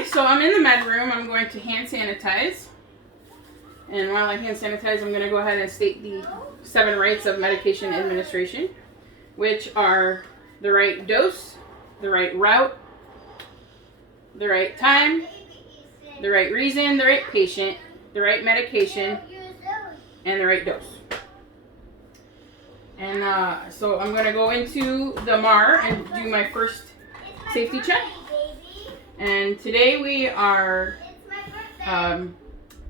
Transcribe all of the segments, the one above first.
Okay, so I'm in the med room. I'm going to hand sanitize. And while I hand sanitize, I'm going to go ahead and state the 7 rights of medication administration, which are the right dose, the right route, the right time, the right reason, the right patient, the right medication, and the right dose. And so I'm going to go into the MAR and do my first safety check. And today we are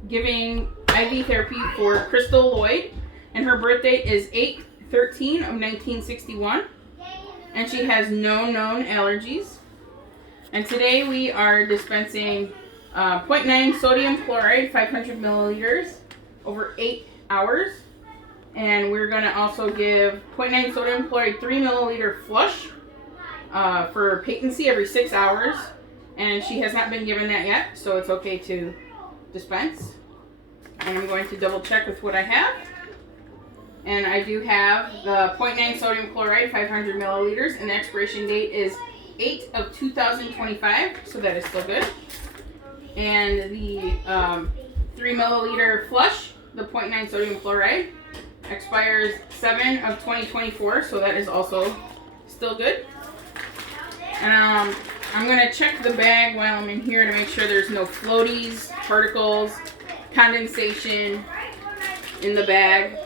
giving IV therapy for Crystal Lloyd, and her birth date is 8/13 of 1961, and she has no known allergies. And today we are dispensing 0.9 sodium chloride, 500 milliliters over 8 hours. And we're going to also give 0.9 sodium chloride 3 milliliter flush for patency every 6 hours. And she has not been given that yet, so it's okay to dispense. And I'm going to double check with what I have. And I do have the 0.9 sodium chloride, 500 milliliters, and the expiration date is 8/2025, so that is still good. And the 3 milliliter flush, the 0.9 sodium chloride, expires 7/2024, so that is also still good. And I'm going to check the bag while I'm in here to make sure there's no floaties, particles, condensation in the bag.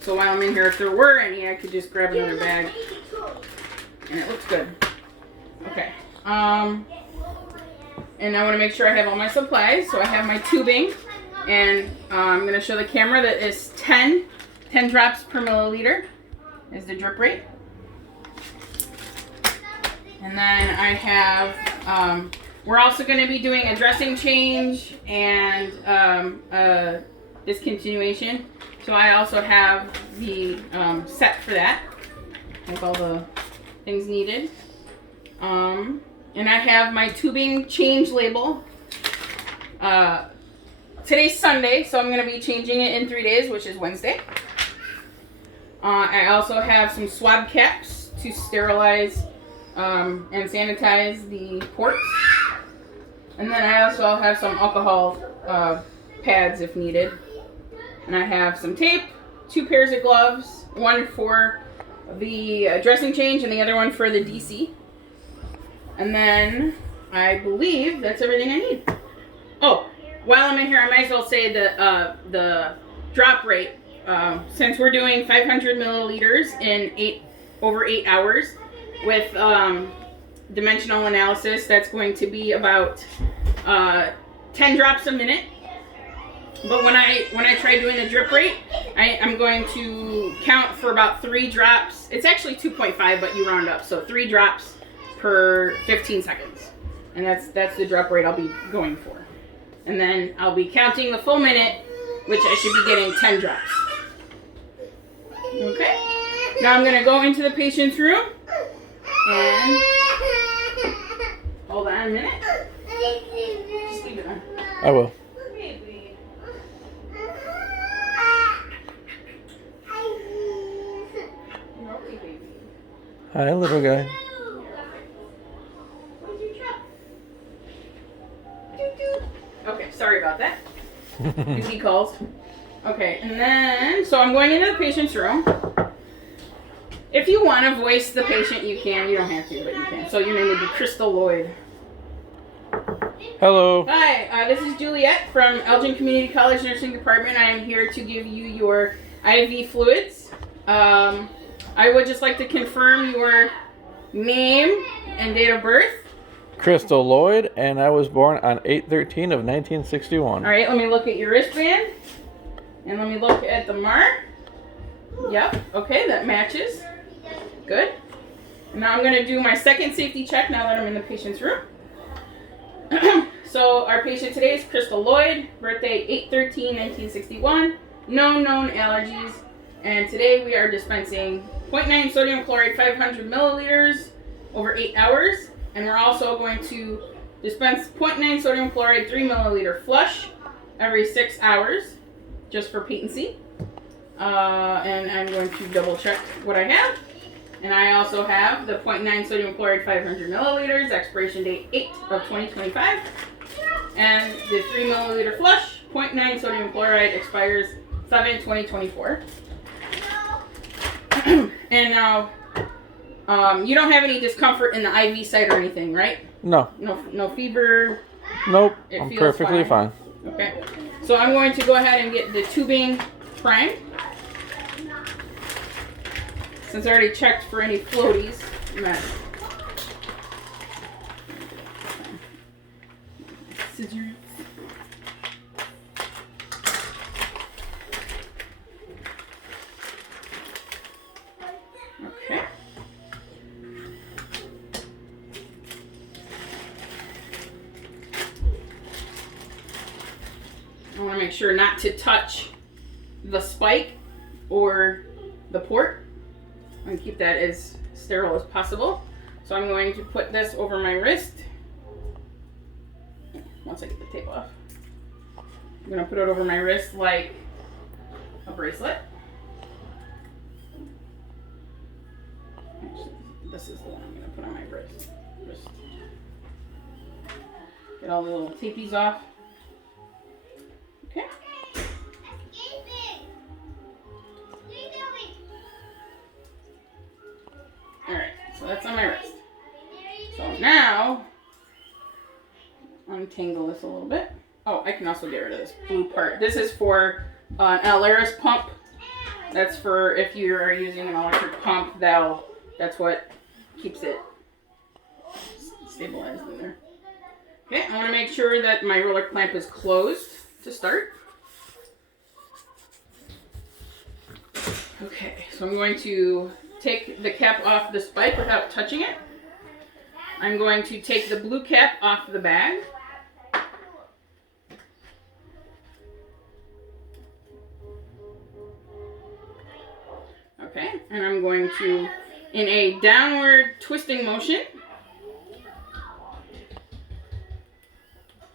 So while I'm in here, if there were any, I could just grab another bag. And it looks good. Okay. And I want to make sure I have all my supplies. So I have my tubing. And I'm going to show the camera that is 10 drops per milliliter is the drip rate. And then I have, we're also going to be doing a dressing change and a discontinuation. So I also have the set for that, with all the things needed. And I have my tubing change label. Today's Sunday, so I'm going to be changing it in 3 days, which is Wednesday. I also have some swab caps to sterilize and sanitize the ports. And then I also have some alcohol pads if needed. And I have some tape, 2 pairs of gloves, one for the dressing change and the other one for the DC. And then I believe that's everything I need. Oh, while I'm in here, I might as well say the drop rate. Since we're doing 500 milliliters in over 8 hours with dimensional analysis, that's going to be about 10 drops a minute. But when I try doing the drip rate, I'm going to count for about 3 drops. It's actually 2.5, but you round up, so 3 drops per 15 seconds, and that's the drop rate I'll be going for. And then I'll be counting the full minute, which I should be getting 10 drops. Okay. Now I'm gonna go into the patient's room and hold on a minute. Just leave it on. I will. Hi, little guy. Okay, sorry about that. He calls. Okay, and then, so I'm going into the patient's room. If you want to voice the patient, you can. You don't have to, but you can. So your name would be Crystal Lloyd. Hello. Hi, this is Juliet from Elgin Community College Nursing Department. I am here to give you your IV fluids. I would just like to confirm your name and date of birth. Crystal Lloyd, and I was born on 8/13 of 1961. All right, let me look at your wristband. And let me look at the MAR. Yep, okay, that matches. Good. And now I'm going to do my second safety check now that I'm in the patient's room. So our patient today is Crystal Lloyd, birthday 8/13/1961, no known allergies. And today we are dispensing 0.9 sodium chloride 500 milliliters over 8 hours. And we're also going to dispense 0.9 sodium chloride 3 milliliter flush every 6 hours, just for patency. And I'm going to double check what I have. And I also have the 0.9 sodium chloride 500 milliliters, expiration date 8 of 2025. And the 3 milliliter flush, 0.9 sodium chloride, expires 7/2024. And now, you don't have any discomfort in the IV site or anything, right? No. No fever? Nope. It I'm feels perfectly fine. Okay. So I'm going to go ahead and get the tubing primed. Since I already checked for any floaties. Scissors. Okay. I want to make sure not to touch the spike or the port. And keep that as sterile as possible. So I'm going to put this over my wrist. Once I get the tape off. I'm going to put it over my wrist like a bracelet. Actually, this is the one I'm going to put on my wrist. Get all the little tapies off. Okay. Alright, so that's on my wrist. So now, untangle this a little bit. Oh, I can also get rid of this blue part. This is for an Alaris pump. That's for if you are using an electric pump, that's what keeps it stabilized in there. Okay, I want to make sure that my roller clamp is closed to start. Okay, so I'm going to take the cap off the spike without touching it. I'm going to take the blue cap off the bag. Okay, and I'm going to, in a downward twisting motion,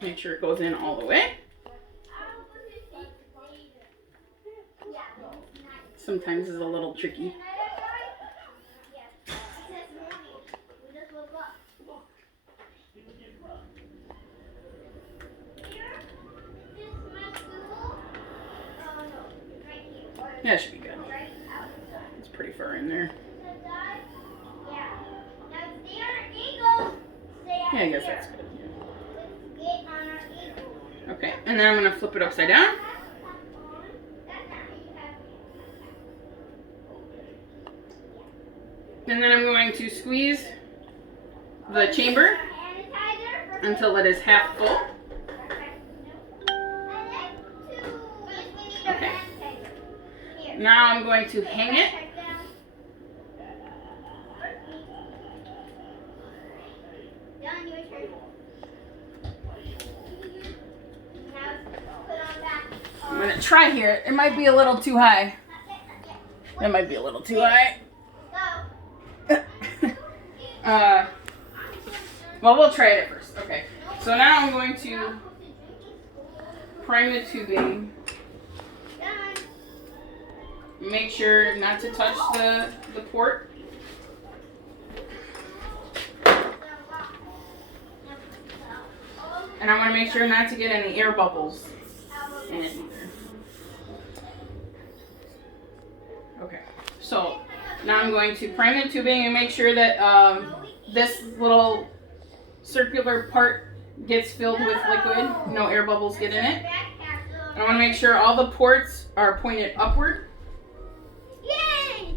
make sure it goes in all the way. Sometimes it's a little tricky. Yeah, it should be good. It's pretty far in there. Yeah, I guess that's good. Okay, and then I'm going to flip it upside down. And then I'm going to squeeze the chamber until it is half full. Okay. Now I'm going to hang it. I'm going to try here. It might be a little too high. It might be a little too high. Well, we'll try it first. Okay. So now I'm going to prime the tubing. Make sure not to touch the port. And I want to make sure not to get any air bubbles in it either. Okay. So now I'm going to prime the tubing and make sure that this little circular part gets filled with liquid. No air bubbles get in it. And I want to make sure all the ports are pointed upward. Yay!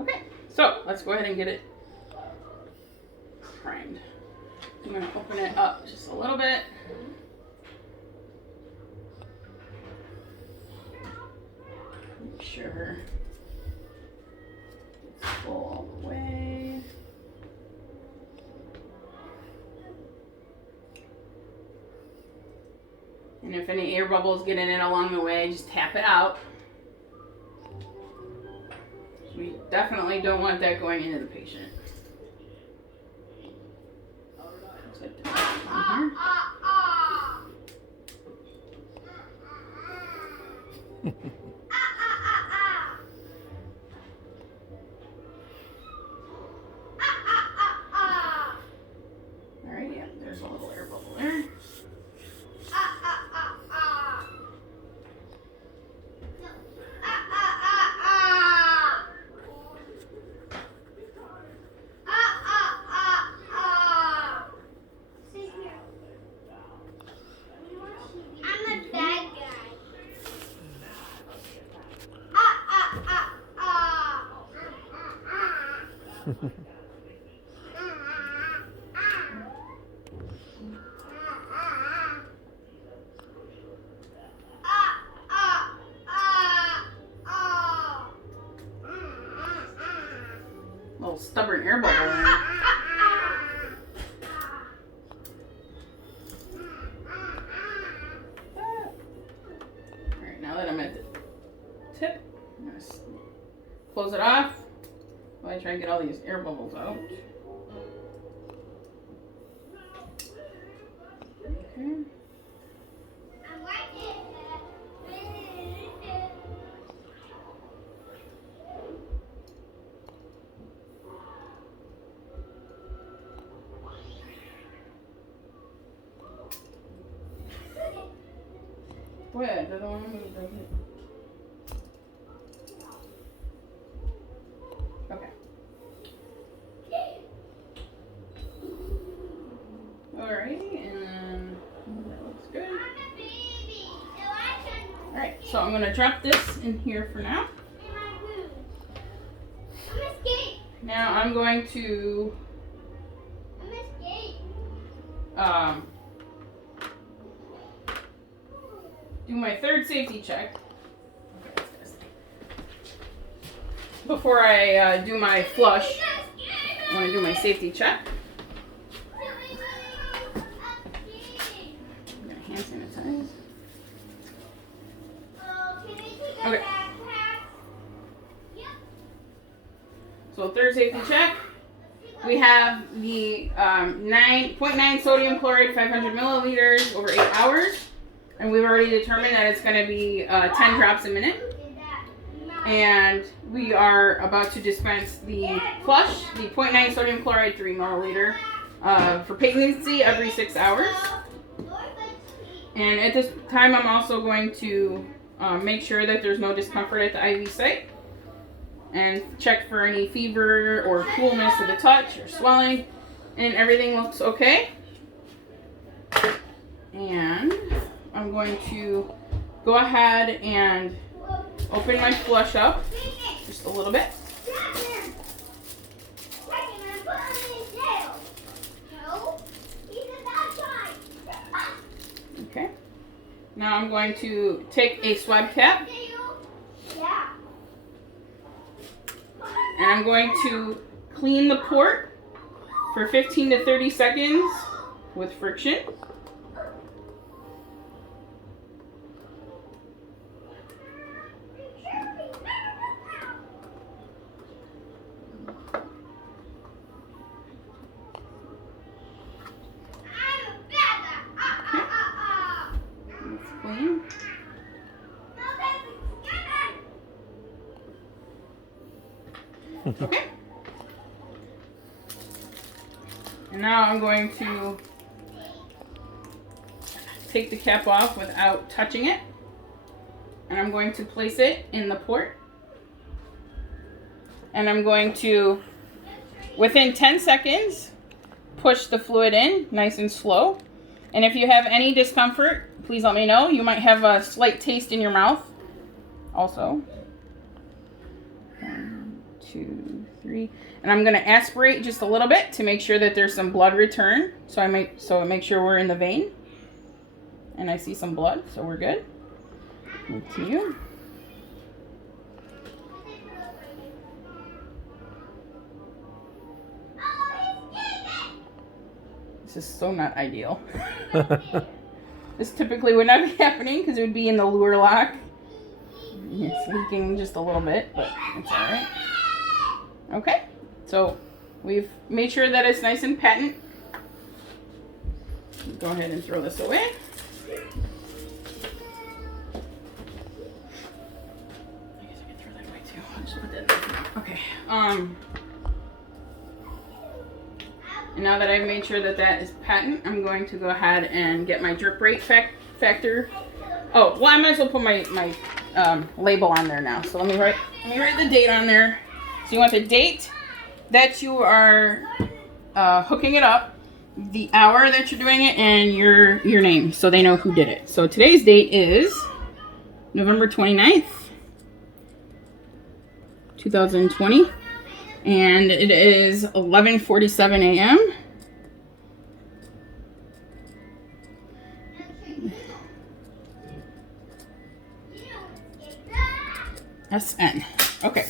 Okay, so let's go ahead and get it primed. I'm going to open it up just a little bit. Make sure it's full all the way. And if any air bubbles get in it along the way, just tap it out. We definitely don't want that going into the patient. Alright, yeah, there's a little air bubble there. Little stubborn air bubble there. Alright, now that I'm at the tip, I'm going to close it off while I try and get all these air bubbles out. Okay. What? The other one moved, doesn't it? Okay. Alrighty, and that looks good. Alright, so I'm gonna drop this in here for now. Now I'm going to do my third safety check. Before I do my flush, I want to do my safety check. I'm gonna hand sanitize. Okay. So third safety check. We have the 0.9 sodium chloride, 500 milliliters over 8 hours. And we've already determined that it's going to be 10 drops a minute. And we are about to dispense the flush, the 0.9 sodium chloride, 3 milliliter, for patency every 6 hours. And at this time, I'm also going to make sure that there's no discomfort at the IV site. And check for any fever or coolness to the touch or swelling. And everything looks okay. And I'm going to go ahead and open my flush up just a little bit. Okay. Now I'm going to take a swab cap. And I'm going to clean the port for 15 to 30 seconds with friction. Clean. Okay. And now I'm going to take the cap off without touching it. And I'm going to place it in the port. And I'm going to, within 10 seconds, push the fluid in nice and slow. And if you have any discomfort, please let me know. You might have a slight taste in your mouth also. 1, 2, 3. And I'm going to aspirate just a little bit to make sure that there's some blood return. So I make sure we're in the vein. And I see some blood, so we're good. Continue. This is so not ideal. This typically would not be happening because it would be in the lure lock. It's leaking just a little bit, but it's all right. Okay, so we've made sure that it's nice and patent. Go ahead and throw this away. I'll just put that in there. Okay. And now that I've made sure that that is patent, I'm going to go ahead and get my drip rate factor. Oh, well, I might as well put my label on there now. So let me write the date on there. So you want the date that you are hooking it up, the hour that you're doing it, and your name, so they know who did it. So today's date is November 29th, 2020. And it is 11:47 a.m. SN. Okay.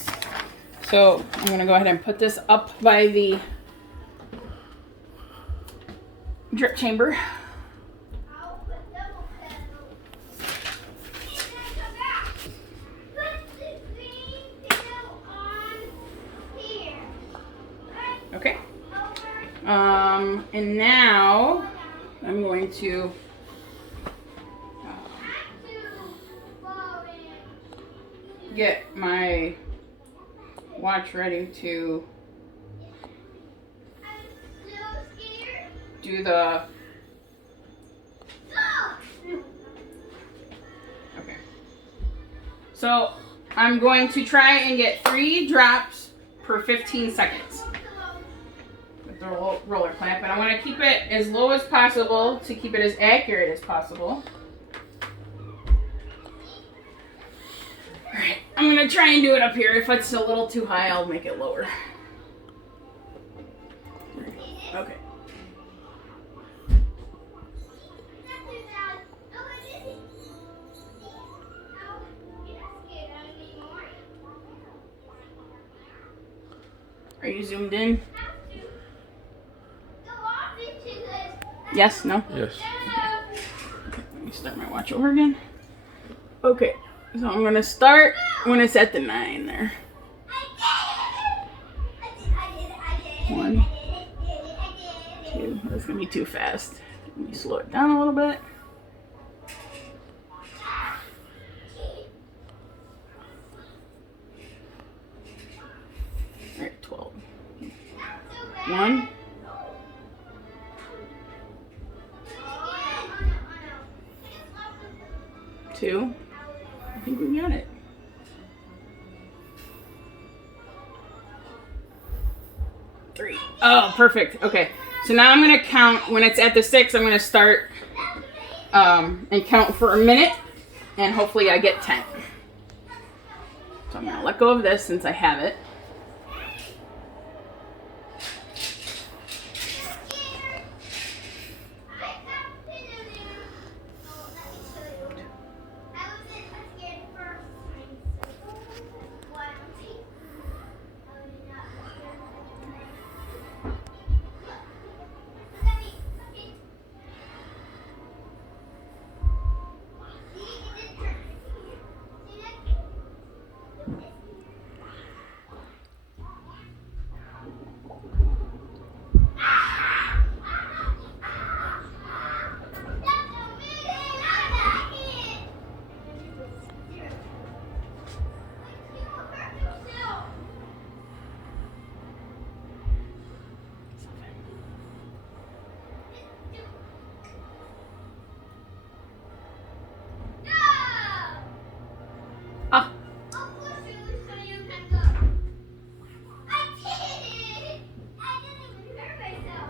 So I'm going to go ahead and put this up by the drip chamber. Okay. And now I'm going to get my watch ready to do the... Okay. So I'm going to try and get 3 drops per 15 seconds. The roller clamp, and I want to keep it as low as possible to keep it as accurate as possible. Alright, I'm going to try and do it up here. If it's a little too high, I'll make it lower. Okay. Are you zoomed in? Yes? No? Yes. Okay, let me start my watch over again. Okay, so I'm going to start when it's at the 9 there. 1, 2, that's going to be too fast. Let me slow it down a little bit. Alright, 12. 1. 2. I think we got it. 3. Oh, perfect. Okay. So now I'm going to count. When it's at the 6, I'm going to start and count for a minute. And hopefully I get 10. So I'm going to let go of this since I have it.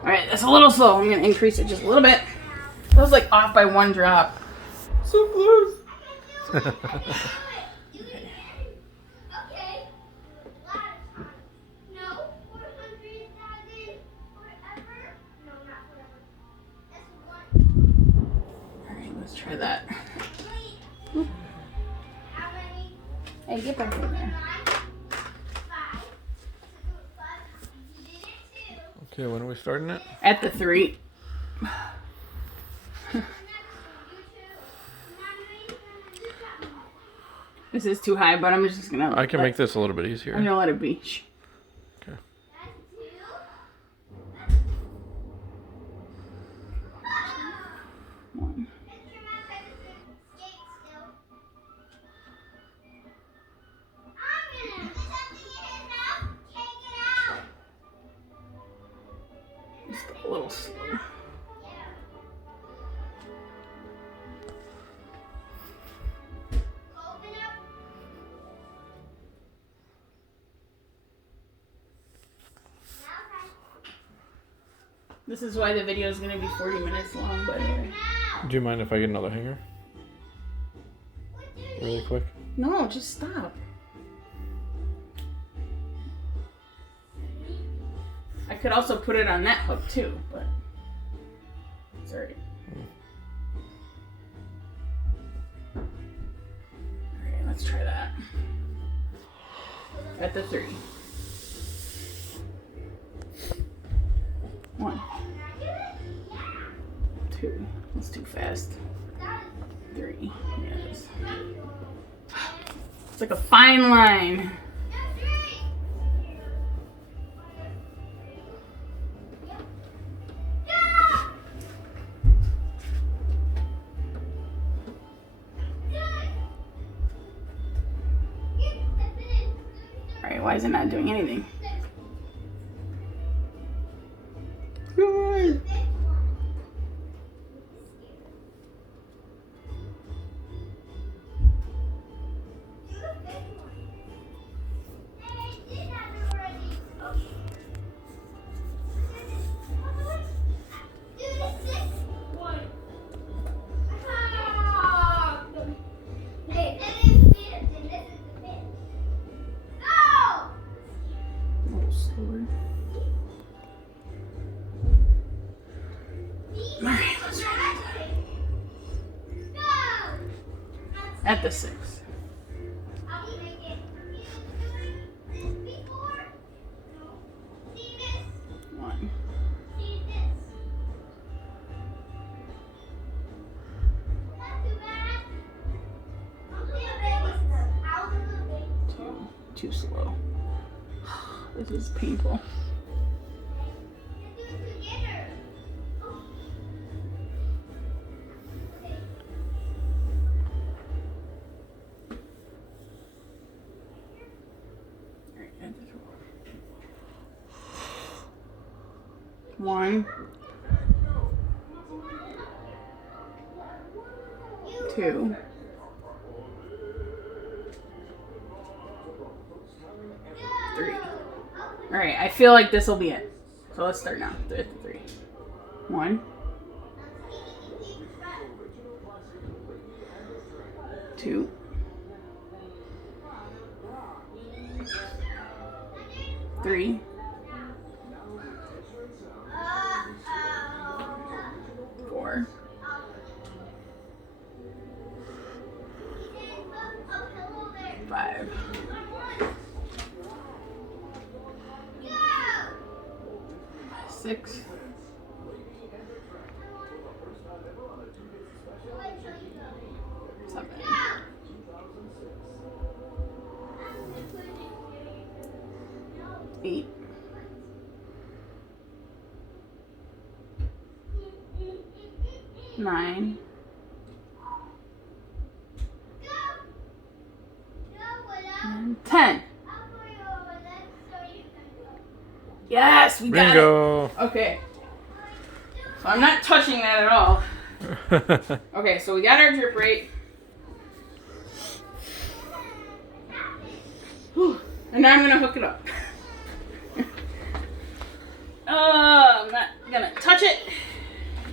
Alright, that's a little slow. I'm going to increase it just a little bit. It was like off by 1 drop. So close. Alright, let's try that. Hey, get back in there. Okay, when are we starting it? At the 3. This is too high, but I'm just gonna... I can make this a little bit easier. I'm gonna let it be. Okay. One. a little slow. This is why the video is going to be 40 minutes long, by the way. Do you mind if I get another hanger? Really quick? No, just stop. I could also put it on that hook too, but it's alright. Alright, let's try that. At the 3. 1. 2. That's too fast. 3. Yes. It's like a fine line. Alright, why is it not doing anything? Good. Alright, let's try that. At the 6. 1. 2. Too slow. This is painful. One, 2, 3. All right, I feel like this will be it. So let's start now. At the 3. 1, 2, 3, 4, 5, 6, 7, 8, 9, 10. Yes, we got Bingo! it. Okay. So I'm not touching that at all. Okay, so we got our drip rate. Whew. And now I'm going to hook it up. I'm not going to touch it.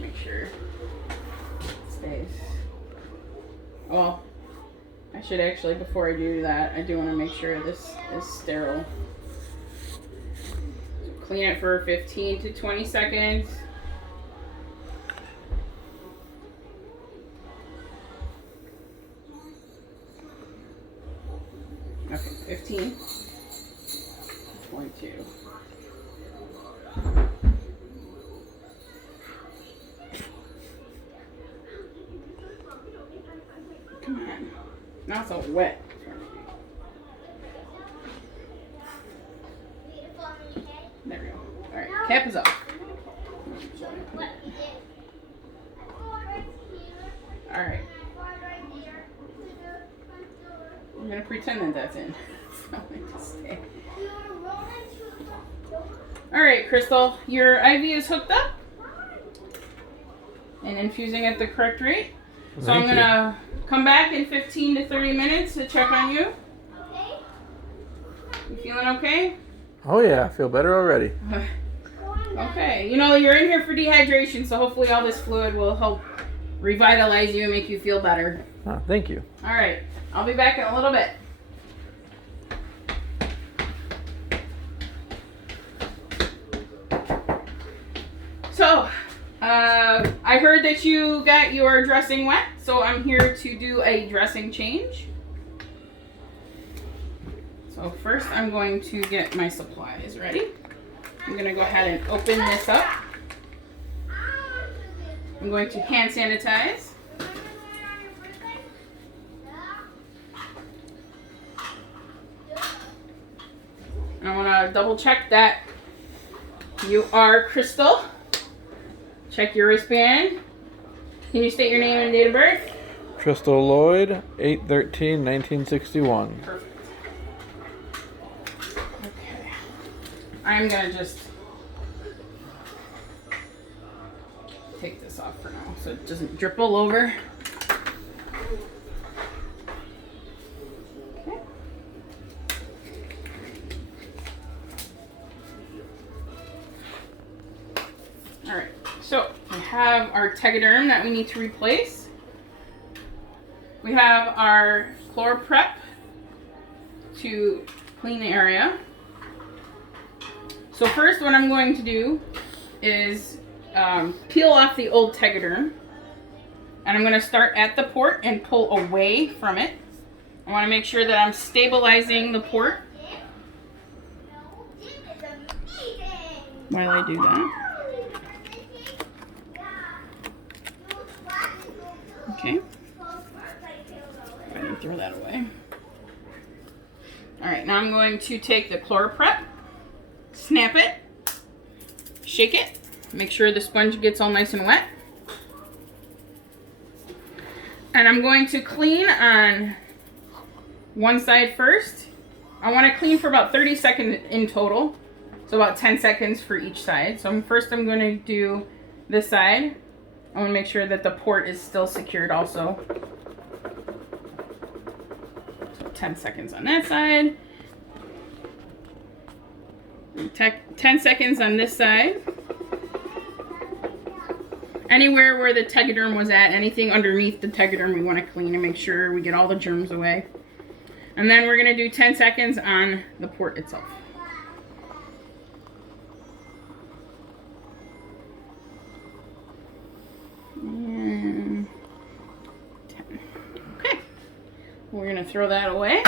Make sure it stays. Well, I should actually, before I do that, I do want to make sure this is sterile. Clean it for 15 to 20 seconds. Okay, 15. 22. Come on. Now it's all wet. There we go. Alright, cap is off. Alright. I'm gonna pretend that that's in. It's not going to stay. Alright, Crystal, your IV is hooked up. and infusing at the correct rate. So Thank I'm going to come back in 15 to 30 minutes to check on you. You feeling okay? Oh yeah, I feel better already. Okay. You know, you're in here for dehydration, so hopefully all this fluid will help revitalize you and make you feel better. Oh, thank you. All right. I'll be back in a little bit. So, I heard that you got your dressing wet, so I'm here to do a dressing change. So first I'm going to get my supplies ready. I'm going to go ahead and open this up. I'm going to hand sanitize. I want to double check that you are Crystal. Check your wristband. Can you state your name and date of birth? Crystal Lloyd, 8/13/1961. Perfect. Okay. I'm going to just take this off for now so it doesn't drip all over. Okay. All right. So we have our Tegaderm that we need to replace. We have our ChlorPrep to clean the area. So first what I'm going to do is peel off the old Tegaderm. And I'm going to start at the port and pull away from it. I want to make sure that I'm stabilizing the port. While I do that. Okay. Go ahead and throw that away. Alright, now I'm going to take the ChlorPrep, snap it, shake it, make sure the sponge gets all nice and wet. And I'm going to clean on one side first. I want to clean for about 30 seconds in total. So about 10 seconds for each side. So first I'm going to do this side. I want to make sure that the port is still secured also. So 10 seconds on that side. 10 seconds on this side. Anywhere where the Tegaderm was at, anything underneath the Tegaderm we want to clean and make sure we get all the germs away. And then we're going to do 10 seconds on the port itself. And 10. Okay. We're going to throw that away.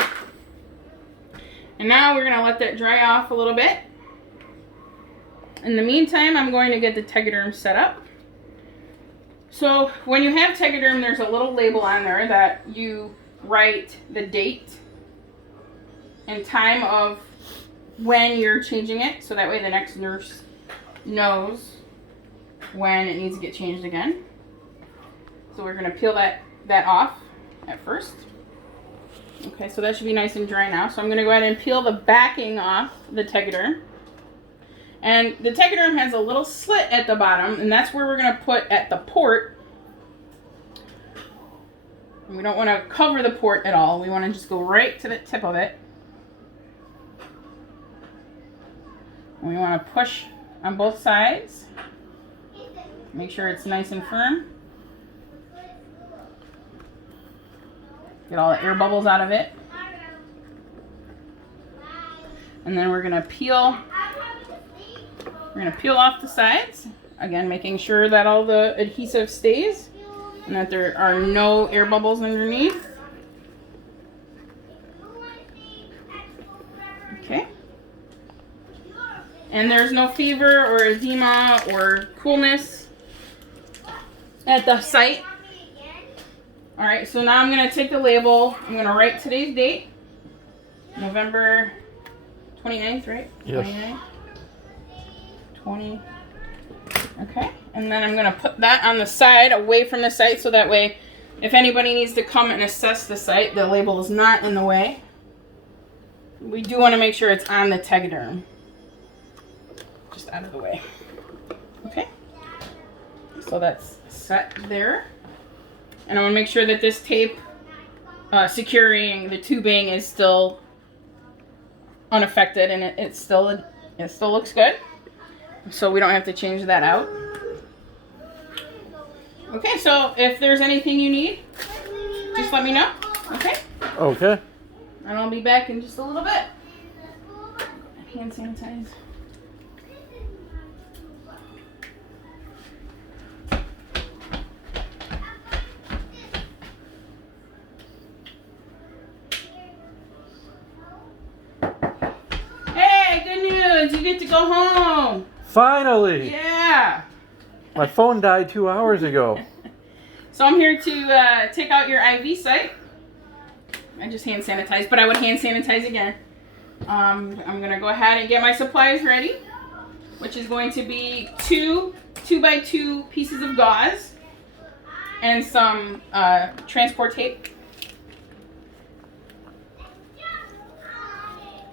And now we're going to let that dry off a little bit. In the meantime, I'm going to get the Tegaderm set up. So when you have Tegaderm, there's a little label on there that you write the date and time of when you're changing it, so that way the next nurse knows when it needs to get changed again. So we're going to peel that off at first. Okay, so that should be nice and dry now. So I'm going to go ahead and peel the backing off the Tegaderm. And the Tegaderm has a little slit at the bottom, and that's where we're going to put at the port. And we don't want to cover the port at all. We want to just go right to the tip of it. And we want to push on both sides. Make sure it's nice and firm. Get all the air bubbles out of it. And then we're going to peel. We're going to peel off the sides. Again, making sure that all the adhesive stays and that there are no air bubbles underneath. Okay. And there's no fever or edema or coolness at the site. Alright, so now I'm going to take the label. I'm going to write today's date. November 29th, right? Yes. 29th. 20. Okay. And then I'm going to put that on the side, away from the site, so that way if anybody needs to come and assess the site, the label is not in the way. We do want to make sure it's on the Tegaderm. Just out of the way. Okay. So that's set there. And I want to make sure that this tape securing the tubing is still unaffected, and it still looks good. So we don't have to change that out. Okay, so if there's anything you need, just let me know. Okay? Okay. And I'll be back in just a little bit. Hand sanitize. Hey, good news! You get to go home. Finally! Yeah. My phone died 2 hours ago. So I'm here to take out your IV site. I just hand sanitized, but I would hand sanitize again. I'm gonna go ahead and get my supplies ready, which is going to be two 2x2 pieces of gauze and some transport tape.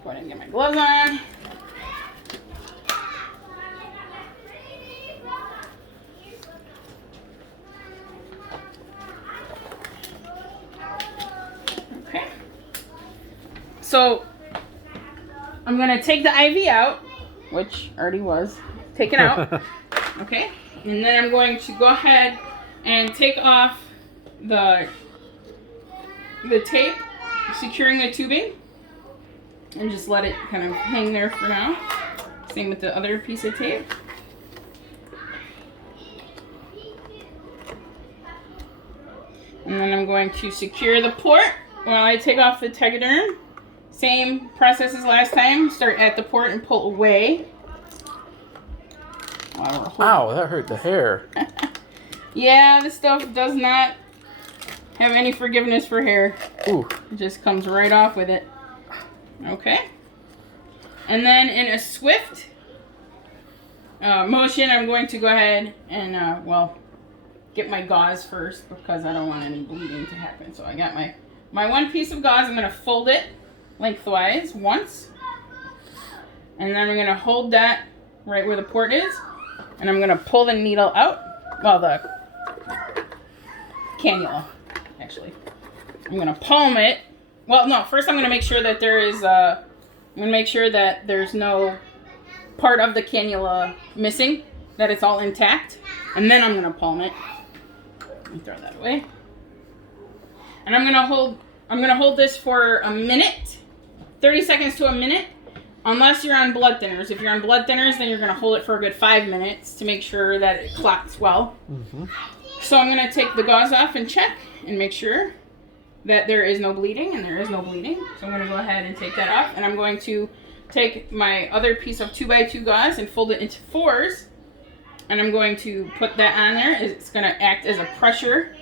Go ahead and get my gloves on. Okay. So I'm gonna take the IV out, which already was taken out. Okay. And then I'm going to go ahead and take off the tape securing the tubing and just let it kind of hang there for now. Same with the other piece of tape. And then I'm going to secure the port while I take off the Tegaderm. Same process as last time. Start at the port and pull away. Ow, that hurt the hair. Yeah, this stuff does not have any forgiveness for hair. Ooh. It just comes right off with it. Okay. And then in a swift motion, I'm going to go ahead and, get my gauze first because I don't want any bleeding to happen. So I got my one piece of gauze. I'm going to fold it lengthwise once. And then I'm going to hold that right where the port is. And I'm going to pull the needle out. Well, the cannula, actually. I'm going to palm it. Well, no, first I'm going to make sure that there's no part of the cannula missing, that it's all intact. And then I'm going to palm it. Let me throw that away. And I'm going to hold this for a minute, 30 seconds to a minute, unless you're on blood thinners. If you're on blood thinners, then you're going to hold it for a good 5 minutes to make sure that it clots well. Mm-hmm. So I'm going to take the gauze off and check and make sure that there is no bleeding, and there is no bleeding. So I'm going to go ahead and take that off, and I'm going to take my other piece of 2x2 gauze and fold it into 4s, and I'm going to put that on there. It's going to act as a pressure.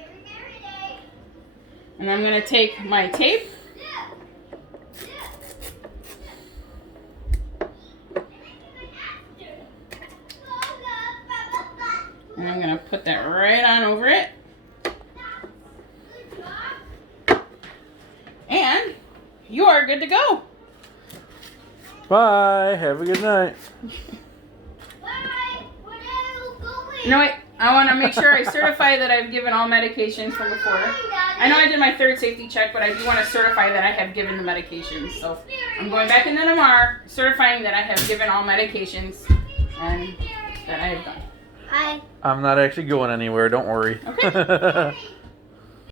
And I'm going to take my tape and I'm going to put that right on over it. And you are good to go. Bye. Have a good night. No, wait. I want to make sure I certify that I've given all medications from before. I know I did my third safety check, but I do want to certify that I have given the medications. So I'm going back in the MR, certifying that I have given all medications and that I have done. Hi. I'm not actually going anywhere. Don't worry. Okay.